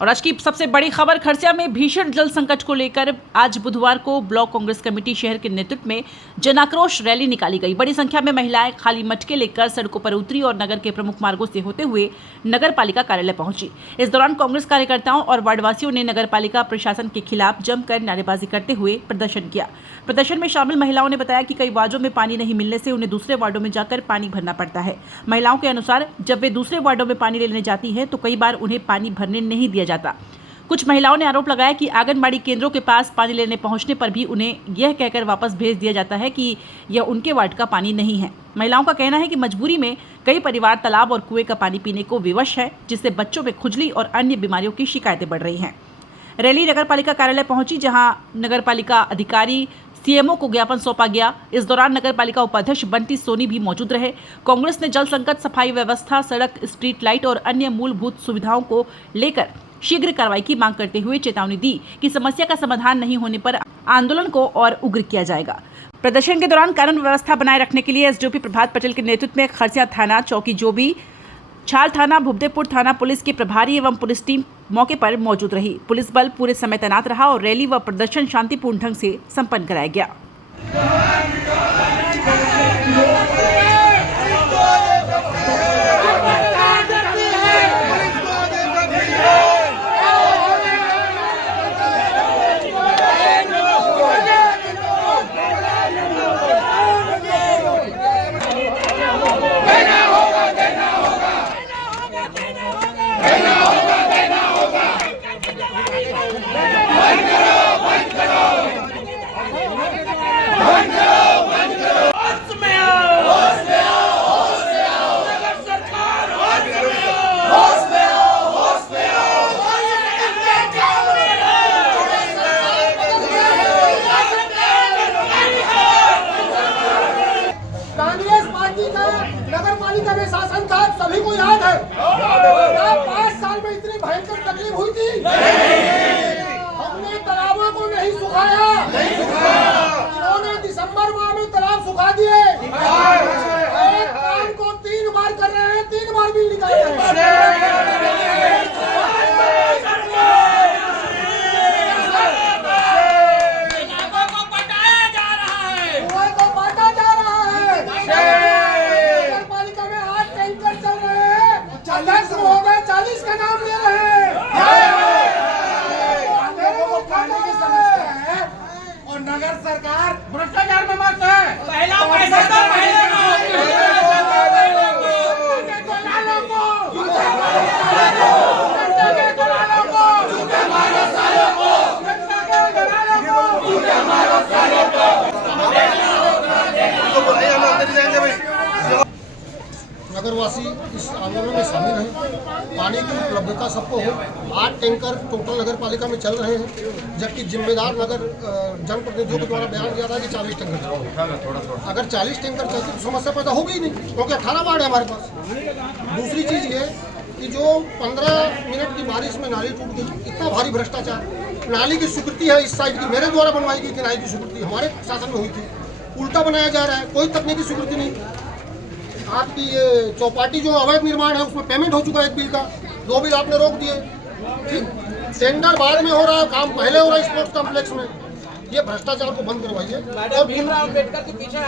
और आज की सबसे बड़ी खबर, खरसिया में भीषण जल संकट को लेकर आज बुधवार को ब्लॉक कांग्रेस कमेटी शहर के नेतृत्व में जन आक्रोश रैली निकाली गई। बड़ी संख्या में महिलाएं खाली मटके लेकर सड़कों पर उतरी और नगर के प्रमुख मार्गों से होते हुए नगर पालिका कार्यालय पहुंची। इस दौरान कांग्रेस कार्यकर्ताओं और वार्डवासियों ने नगर पालिका प्रशासन के खिलाफ जमकर नारेबाजी करते हुए प्रदर्शन किया। प्रदर्शन में शामिल महिलाओं ने बताया कि कई वार्डों में पानी नहीं मिलने से उन्हें दूसरे वार्डों में जाकर पानी भरना पड़ता है। महिलाओं के अनुसार जब वे दूसरे वार्डों में पानी लेने जाती हैं तो कई बार उन्हें पानी भरने नहीं दिया जाता। कुछ महिलाओं ने आरोप लगाया कि आंगनबाड़ी केंद्रों के पास पानी लेने पहुंचने पर भी उन्हें यह कहकर वापस भेज दिया जाता है कि यह उनके वार्ड का पानी नहीं है। महिलाओं का कहना है कि मजबूरी में कई परिवार तालाब और कुएं का पानी पीने को विवश है, जिससे बच्चों में खुजली और अन्य बीमारियों की शिकायतें बढ़ रही हैं। रैली नगर पालिका कार्यालय पहुंची, जहां नगर पालिका अधिकारी सीएमओ को ज्ञापन सौंपा गया। इस दौरान नगर पालिका उपाध्यक्ष बंटी सोनी भी मौजूद रहे। कांग्रेस ने जल संकट, सफाई व्यवस्था, सड़क, स्ट्रीट लाइट और अन्य मूलभूत सुविधाओं को लेकर शीघ्र कार्रवाई की मांग करते हुए चेतावनी दी कि समस्या का समाधान नहीं होने पर आंदोलन को और उग्र किया जाएगा। प्रदर्शन के दौरान कानून व्यवस्था बनाए रखने के लिए एसडीओपी प्रभात पटेल के नेतृत्व में खरसिया थाना चौकी जोबी, छाल थाना, भुब्देपुर थाना पुलिस के प्रभारी एवं पुलिस टीम मौके पर मौजूद रही। पुलिस बल पूरे समय तैनात रहा और रैली व प्रदर्शन शांतिपूर्ण ढंग से संपन्न कराया गया। नगर पालिका में शासन था, सभी को याद है। क्या 5 साल में इतनी भयंकर तकलीफ हुई थी? हमने तालाबों को नहीं सुखाया। इन्होंने दिसंबर माह में तालाब सुखा दिए। एक काम को 3 बार कर रहे हैं, 3 बार बिल निकाल रहे हैं। अध्यक्ष महोदय 40 का नाम ले रहे हैं। और नगर सरकार भ्रष्टाचार में मस्त है। पहला पैसा तो पहले नगरवासी इस आंदोलन में शामिल हैं। पानी की उपलब्धता सबको हो। 8 टैंकर टोटल नगर पालिका में चल रहे हैं, जबकि जिम्मेदार नगर जनप्रतिनिधियों के द्वारा बयान दिया था कि 40 टैंकर। अगर 40 टैंकर चलती तो समस्या पैदा होगी ही नहीं, क्योंकि 18 वार्ड है हमारे पास। दूसरी चीज़ ये कि जो 15 मिनट की बारिश में नाली टूट गई, इतना भारी भ्रष्टाचार। नाली की स्वीकृति है इस साइड की, मेरे द्वारा बनवाई गई थी नाली की स्वीकृति, हमारे शासन में हुई थी। उल्टा बनाया जा रहा है, कोई तकनीकी स्वीकृति नहीं। आपकी ये चौपाटी जो अवैध निर्माण है उसमें पेमेंट हो चुका है 1 बिल का, 2 बिल आपने रोक दिए। टेंडर बाद में हो रहा है, काम पहले हो रहा है स्पोर्ट्स कॉम्प्लेक्स में। ये भ्रष्टाचार को बंद करवाइए। और भीमराव अम्बेडकर के पीछे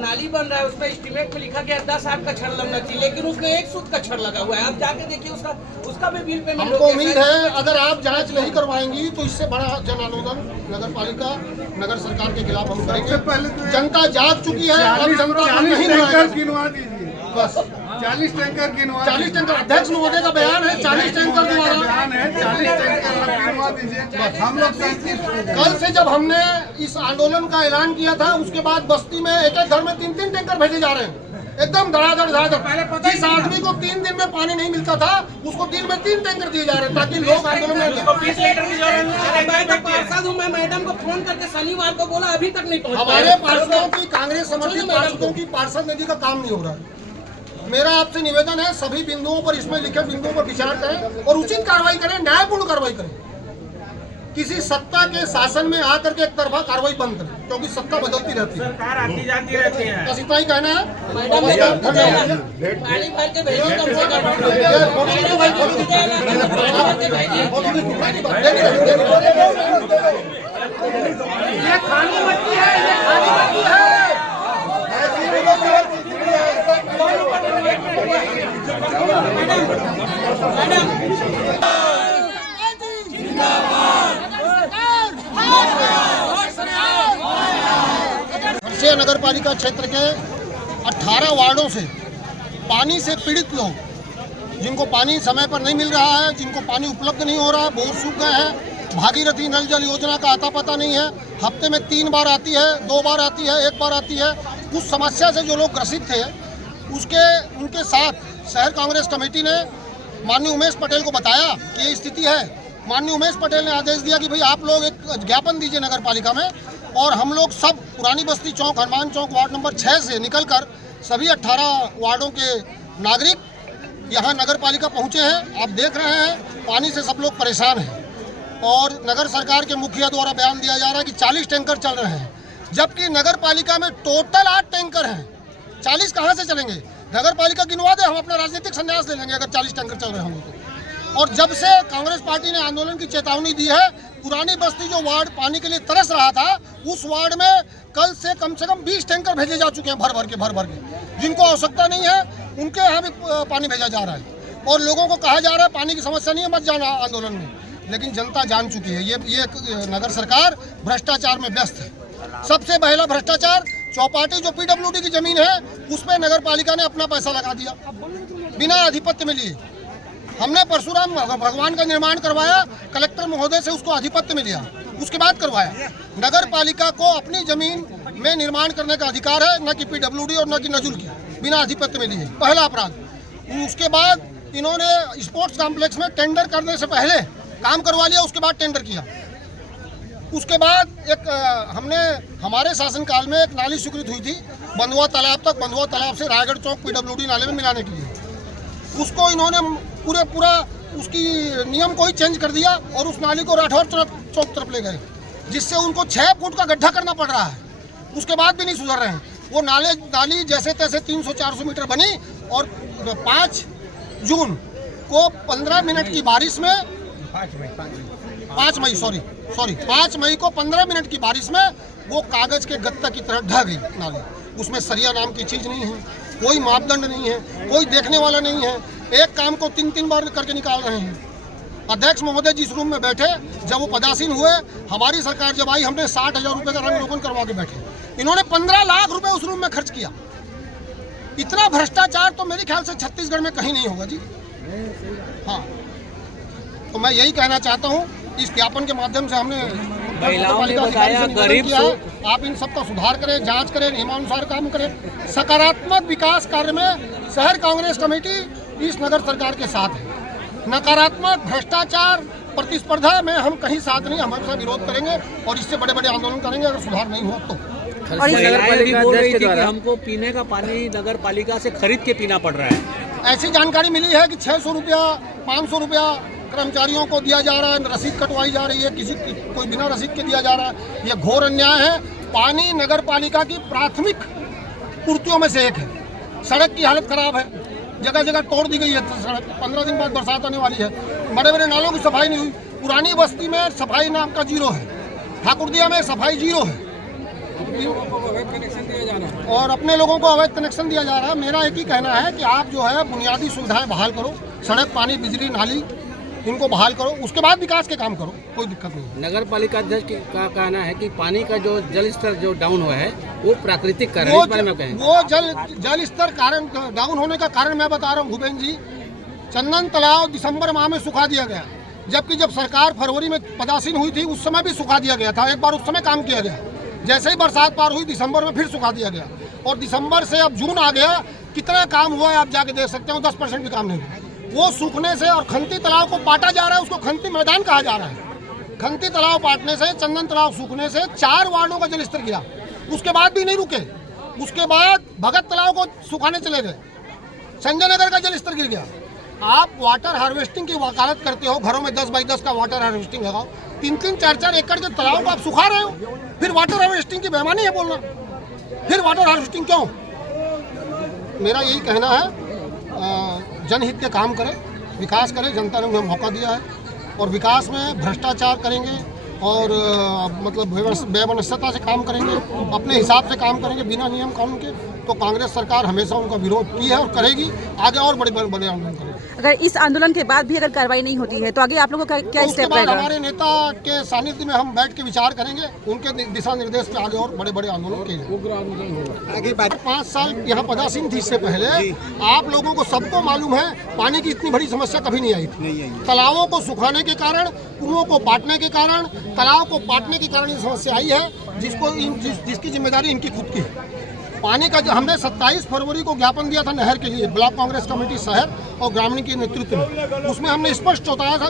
नाली बन रहा है, उसमें एस्टीमेट में लिखा गया 10 आठ का छड़ लगना चाहिए, लेकिन उसमें 1 सूत का छड़ लगा हुआ है। आप जाके देखिए, उसका भी बिल पेमेंट। हमको उम्मीद है अगर आप जांच नहीं करवाएंगी तो इससे बड़ा जन आंदोलन नगर पालिका, नगर सरकार के खिलाफ हम करेंगे। जनता जाग चुकी है, अब जनता नहीं बस 40 टैंकर गिनवा। 40 टैंकर अध्यक्ष महोदय का बयान है, 40 टैंकर बयान है, 40 टैंकर गिनवा दीजिए। हम लोग कल से जब हमने इस आंदोलन का ऐलान किया था, उसके बाद बस्ती में एक घर में 3-3 टैंकर भेजे जा रहे हैं, एकदम धड़ाधड़। जिस आदमी को 3 दिन में पानी नहीं मिलता था, उसको दिन में 3 टैंकर दिए जा रहे हैं, ताकि लोग आंदोलन में। पार्षद हूँ मैं, मैडम को फोन करके शनिवार को बोला, अभी तक नहीं पहुंचा। हमारे पार्षदों की, कांग्रेस समर्थित पार्षदों की पार्षद निधि का काम नहीं हो रहा है। मेरा आपसे निवेदन है, सभी बिंदुओं पर, इसमें लिखे बिंदुओं पर विचार करें और उचित कार्रवाई करें, न्यायपूर्ण कार्रवाई करें। किसी सत्ता के शासन में आकर के एक तरफा कार्रवाई बंद करें, क्योंकि सत्ता बदलती रहती है। सरकार आती जाती रहती है। बस इतना ही कहना है। पानी भर के भेजो कम से कम। ये खाली मट्टी है, ये खाली मट्टी है। खरसिया नगर पालिका क्षेत्र के 18 वार्डों से पानी से पीड़ित लोग, जिनको पानी समय पर नहीं मिल रहा है, जिनको पानी उपलब्ध नहीं हो रहा है, बोर सूख गए हैं, भागीरथी नल जल योजना का आता पता नहीं है, हफ्ते में 3 बार आती है, 2 बार आती है, 1 बार आती है। उस समस्या से जो लोग ग्रसित थे उनके साथ शहर कांग्रेस कमेटी ने माननीय उमेश पटेल को बताया कि ये स्थिति है। माननीय उमेश पटेल ने आदेश दिया कि भाई आप लोग एक ज्ञापन दीजिए नगर पालिका में, और हम लोग सब पुरानी बस्ती चौक, हनुमान चौक, वार्ड नंबर 6 से निकलकर सभी 18 वार्डों के नागरिक यहाँ नगर पालिका पहुँचे हैं। आप देख रहे हैं पानी से सब लोग परेशान हैं, और नगर सरकार के मुखिया द्वारा बयान दिया जा रहा है कि 40 टैंकर चल रहे हैं, जबकि नगर पालिका में टोटल 8 टैंकर हैं। 40 कहाँ से चलेंगे? नगर पालिका गिनवा दे, हम अपना राजनीतिक संन्यास ले लेंगे अगर 40 टैंकर चल रहे होंगे तो। और जब से कांग्रेस पार्टी ने आंदोलन की चेतावनी दी है, पुरानी बस्ती जो वार्ड पानी के लिए तरस रहा था, उस वार्ड में कल से कम 20 टैंकर भेजे जा चुके हैं, भर भर के। जिनको आवश्यकता नहीं है उनके यहाँ भी पानी भेजा जा रहा है, और लोगों को कहा जा रहा है पानी की समस्या नहीं है, मत जाना आंदोलन में। लेकिन जनता जान चुकी है ये नगर सरकार भ्रष्टाचार में व्यस्त है। सबसे पहला भ्रष्टाचार, चौपाटी जो PWD की जमीन है उस पर नगर पालिका ने अपना पैसा लगा दिया बिना आधिपत्य में लिए। हमने परशुराम भगवान का निर्माण करवाया, कलेक्टर महोदय से उसको आधिपत्य में लिया, उसके बाद करवाया। नगर पालिका को अपनी जमीन में निर्माण करने का अधिकार है, न कि PWD और न कि नजुल की, बिना आधिपत्य में लिए, पहला अपराध। उसके बाद इन्होंने स्पोर्ट्स कॉम्प्लेक्स में टेंडर करने से पहले काम करवा लिया, उसके बाद टेंडर किया। उसके बाद हमने हमारे शासनकाल में एक नाली स्वीकृत हुई थी बंधुआ तालाब तक, बंधुआ तालाब से रायगढ़ चौक PWD नाले में मिलाने के लिए। उसको इन्होंने पूरा उसकी नियम को ही चेंज कर दिया, और उस नाली को राठौर चौक तरफ ले गए, जिससे उनको 6 फुट का गड्ढा करना पड़ रहा है। उसके बाद भी नहीं सुधर रहे हैं। वो नाली जैसे तैसे 300-400 मीटर बनी, और 5 जून को 15 मिनट की बारिश में 5 मई को 15 मिनट की बारिश में वो कागज के गत्ता की तरह ढह गई नाली। उसमें सरिया नाम की चीज़ नहीं है, कोई मापदंड नहीं है, कोई देखने वाला नहीं है। एक काम को 3-3 बार करके निकाल रहे हैं। अध्यक्ष महोदय जिस रूम में बैठे, जब वो पदासीन हुए, हमारी सरकार जब आई, हमने 60,000 रुपये का रंग रोगन करवा के बैठे। इन्होंने 15 लाख रुपए उस रूम में खर्च किया। इतना भ्रष्टाचार तो मेरे ख्याल से छत्तीसगढ़ में कहीं नहीं होगा जी। हाँ, तो मैं यही कहना चाहता हूँ, इस ज्ञापन के माध्यम से हमने महिलाओं ने बताया गरीब आप इन सब का सुधार करें, जांच करें, नियमानुसार काम करें। सकारात्मक विकास कार्य में शहर कांग्रेस कमेटी इस नगर सरकार के साथ है। नकारात्मक भ्रष्टाचार प्रतिस्पर्धा में हम कहीं साथ नहीं, हम हमेशा विरोध करेंगे, और इससे बड़े बड़े आंदोलन करेंगे अगर सुधार नहीं हुआ तो। हमको पीने का पानी नगर पालिका से खरीद के पीना पड़ रहा है। ऐसी जानकारी मिली है कि 600 रुपया, 500 रुपया कर्मचारियों को दिया जा रहा है, रसीद कटवाई जा रही है, कोई बिना रसीद के दिया जा रहा है। यह घोर अन्याय है। पानी नगर पालिका की प्राथमिक पूर्तियों में से एक है। सड़क की हालत खराब है, जगह जगह तोड़ दी गई है सड़क। 15 दिन बाद बरसात आने वाली है, बड़े बड़े नालों की सफाई नहीं हुई। पुरानी बस्ती में सफाई नाम का 0 है, ठाकुरदिया में सफाई 0 है, और अपने लोगों को अवैध कनेक्शन दिया जा रहा है। मेरा एक ही कहना है कि आप जो है बुनियादी सुविधाएं बहाल करो, सड़क, पानी, बिजली, नाली, इनको बहाल करो, उसके बाद विकास के काम करो, कोई दिक्कत नहीं। नगर पालिका अध्यक्ष का कहना है कि पानी का जो जल स्तर जो डाउन हुआ है वो प्राकृतिक कारण है। इस बारे में कहें। वो जल स्तर कारण डाउन होने का कारण मैं बता रहा हूँ भूपेन जी। चंदन तालाब दिसंबर माह में सुखा दिया गया, जबकि जब सरकार फरवरी में पदासीन हुई थी उस समय भी सुखा दिया गया था। एक बार उस समय काम किया गया, जैसे ही बरसात पार हुई दिसंबर में फिर सुखा दिया गया, और दिसंबर से अब जून आ गया, कितना काम हुआ है आप जाके देख सकते हो। 10% भी काम नहीं हुआ। वो सूखने से और खंती तालाब को पाटा जा रहा है, उसको खंती मैदान कहा जा रहा है। खंती तालाब पाटने से, चंदन तालाब सूखने से 4 वार्डों का जलस्तर गिरा। उसके बाद भी नहीं रुके। उसके बाद भगत तालाब को सुखाने चले गए, संजय नगर का जलस्तर गिर गया। आप वाटर हार्वेस्टिंग की वकालत करते हो, घरों में 10 बाई 10 का वाटर हार्वेस्टिंग लगाओ, 3-3, 4-4 एकड़ के तालाब को आप सुखा रहे हो, फिर वाटर हार्वेस्टिंग की बेईमानी है बोलना, फिर वाटर हार्वेस्टिंग क्यों? मेरा यही कहना है, जनहित के काम करें, विकास करें। जनता ने उन्हें मौका दिया है और विकास में भ्रष्टाचार करेंगे और मतलब बेमनस्यता से काम करेंगे, अपने हिसाब से काम करेंगे बिना नियम कानून के, तो कांग्रेस सरकार हमेशा उनका विरोध की है और करेगी, आगे और बड़े बड़े आंदोलन करेगी। अगर इस आंदोलन के बाद भी अगर कार्रवाई नहीं होती है तो आगे आप लोगों का क्या उसके स्टेप बाद रहेगा? हमारे नेता के सानिध्य में हम बैठ के विचार करेंगे, उनके दिशा निर्देश पे आगे और बड़े बड़े आंदोलन किए जाएंगे। 5 साल यहाँ पदासीन थी, इससे पहले आप लोगों को सबको मालूम है पानी की इतनी बड़ी समस्या कभी नहीं आई थी। तालाबों को सुखाने के कारण, कुओं को पाटने के कारण, तालाब को पाटने के कारण ये समस्या आई है, जिसकी जिम्मेदारी इनकी खुद की है। पानी का जो हमने 27 फरवरी को ज्ञापन दिया था नहर के लिए, ब्लॉक कांग्रेस कमेटी शहर और ग्रामीण के नेतृत्व में, उसमें हमने स्पष्ट चेताया था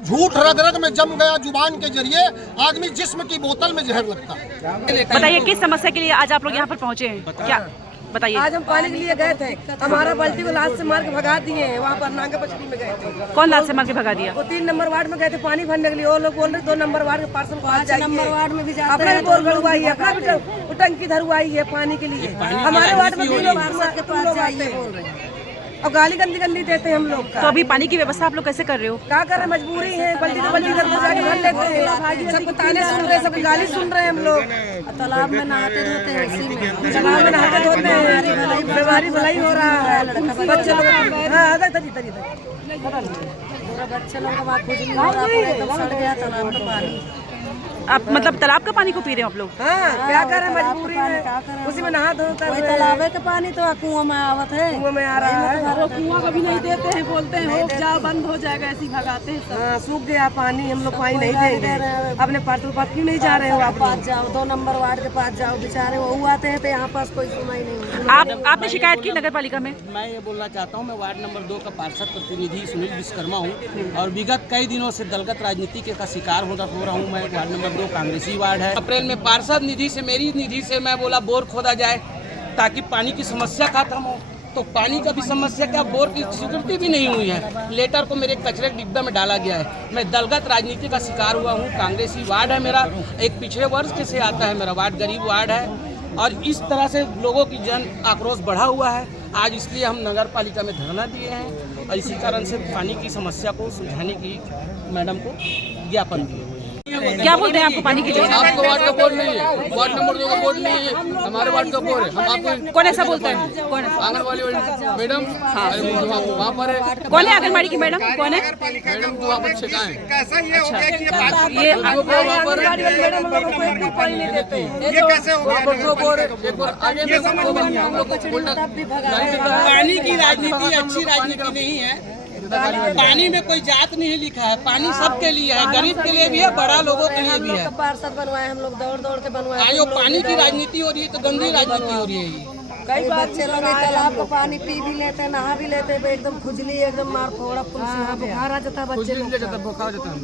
झूठ रग रग में जम गया, जुबान के जरिए आदमी जिस्म की बोतल में जहर लगता है। बताइए किस समस्या के लिए आज आप लोग यहाँ पर पहुँचे हैं, क्या बताइए? आज हम पानी के लिए गए थे, हमारा बाल्टी को लात से मार के भगा दिए हैं। वहाँ पर नांगे पचड़ी में गए थे। कौन लात से मार के भगा दिया? वो 3 नंबर वार्ड में गए थे पानी भरने के लिए, वो लोग बोल रहे 2 नंबर वार्ड के पार्सल को आज नंबर वार्ड में भी अपना भी बोर भरवाई है, अपना भी टंकी धरवाई है पानी के लिए। हमारे वार्ड में भी लोग बोल रहे हैं और गाली गंदी गंदी देते हैं हम लोग का। तो अभी पानी की व्यवस्था आप लोग कैसे कर रहे हो? क्या कर रहे, मजबूरी है, बल्टी तो बल्टी करके जाके भर लेते हैं। सबको ताने सुन रहे हैं, सब गाली सुन रहे हैं हम लोग। तालाब में नहाते धोते हैं, इसी में तालाब में नहाते धोते हैं, बीमारी भलाई हो रहा है बच्चे लोग। हाँ बच्चे लोग का बात कुछ नहीं हो रहा है, सड़ गया तालाब का पानी। आप मतलब तालाब का पानी को पी रहे हो आप लोग? हाँ, क्या करें, मजबूरी है, उसी में नहा धो कर। तालाब का पानी तो कुआं में आवत है, कुआं में आ रहा है। कुआं कभी नहीं देते हैं, बोलते हैं हो जाओ बंद हो जाएगा, ऐसी भगाते हैं। हाँ, सूख गया पानी, हम लोग पानी नहीं देंगे। अपने पार्सल पास क्यों नहीं जा रहे हो? आप पास जाओ, 2 नंबर वार्ड के पास जाओ, बेचारे वो आते हैं तो यहाँ पास कोई सुनाई नहीं। आपने शिकायत की नगर पालिका में? मैं ये बोलना चाहता हूँ, मैं वार्ड नंबर 2 का पार्षद प्रतिनिधि सुनील विश्वकर्मा हूँ और विगत कई दिनों से दलगत राजनीति का शिकार हो रहा हूँ। मैं वार्ड नंबर 2 कांग्रेसी वार्ड है। अप्रैल में पार्षद निधि से, मेरी निधि से मैं बोला बोर खोदा जाए ताकि पानी की समस्या खत्म हो, तो पानी का भी समस्या क्या, बोर की स्वीकृति भी नहीं हुई है। लेटर को मेरे कचरे के डिब्बे में डाला गया है। मैं दलगत राजनीति का शिकार हुआ हूँ। कांग्रेसी वार्ड है मेरा, एक पिछड़े वर्ग से आता है मेरा वार्ड, गरीब वार्ड है और इस तरह से लोगों की जन आक्रोश बढ़ा हुआ है। आज इसलिए हम नगर पालिका में धरना दिए हैं और इसी कारण से पानी की समस्या को सुलझाने की मैडम को ज्ञापन दिए। क्या बोलते हैं आपको पानी के लिए? आपको वार्ड का बोर्ड नहीं है, वार्ड नंबर 2 का बोर्ड नहीं है, हमारे वार्ड का बोर्ड है। हम आपको कौन ऐसा बोलता है? कौन है? आंगनबाड़ी मैडम वहाँ पर है। कौन है आंगनबाड़ी की मैडम? कौन है मैडम को वहाँ पर शिकायत कैसा ये हो गया कि ये? ये कैसे हो गया? पानी की राजनीति अच्छी राजनीति नहीं है। पानी में कोई जात नहीं लिखा है, पानी सबके लिए है, गरीब के लिए भी है, बड़ा लोगों के लिए भी है। पार्षद बनवाए हम लोग, दौड़ दौड़ के बनवाए। आज वो पानी की राजनीति हो रही है तो गंदी राजनीति हो रही है ये। कई बच्चे लोग तालाब का पानी पी भी लेते हैं, नहा भी लेते हैं, एकदम खुजली, एकदम मार फोड़ा, बुखार आ जाता है बच्चे लोग। बुखार जाता है।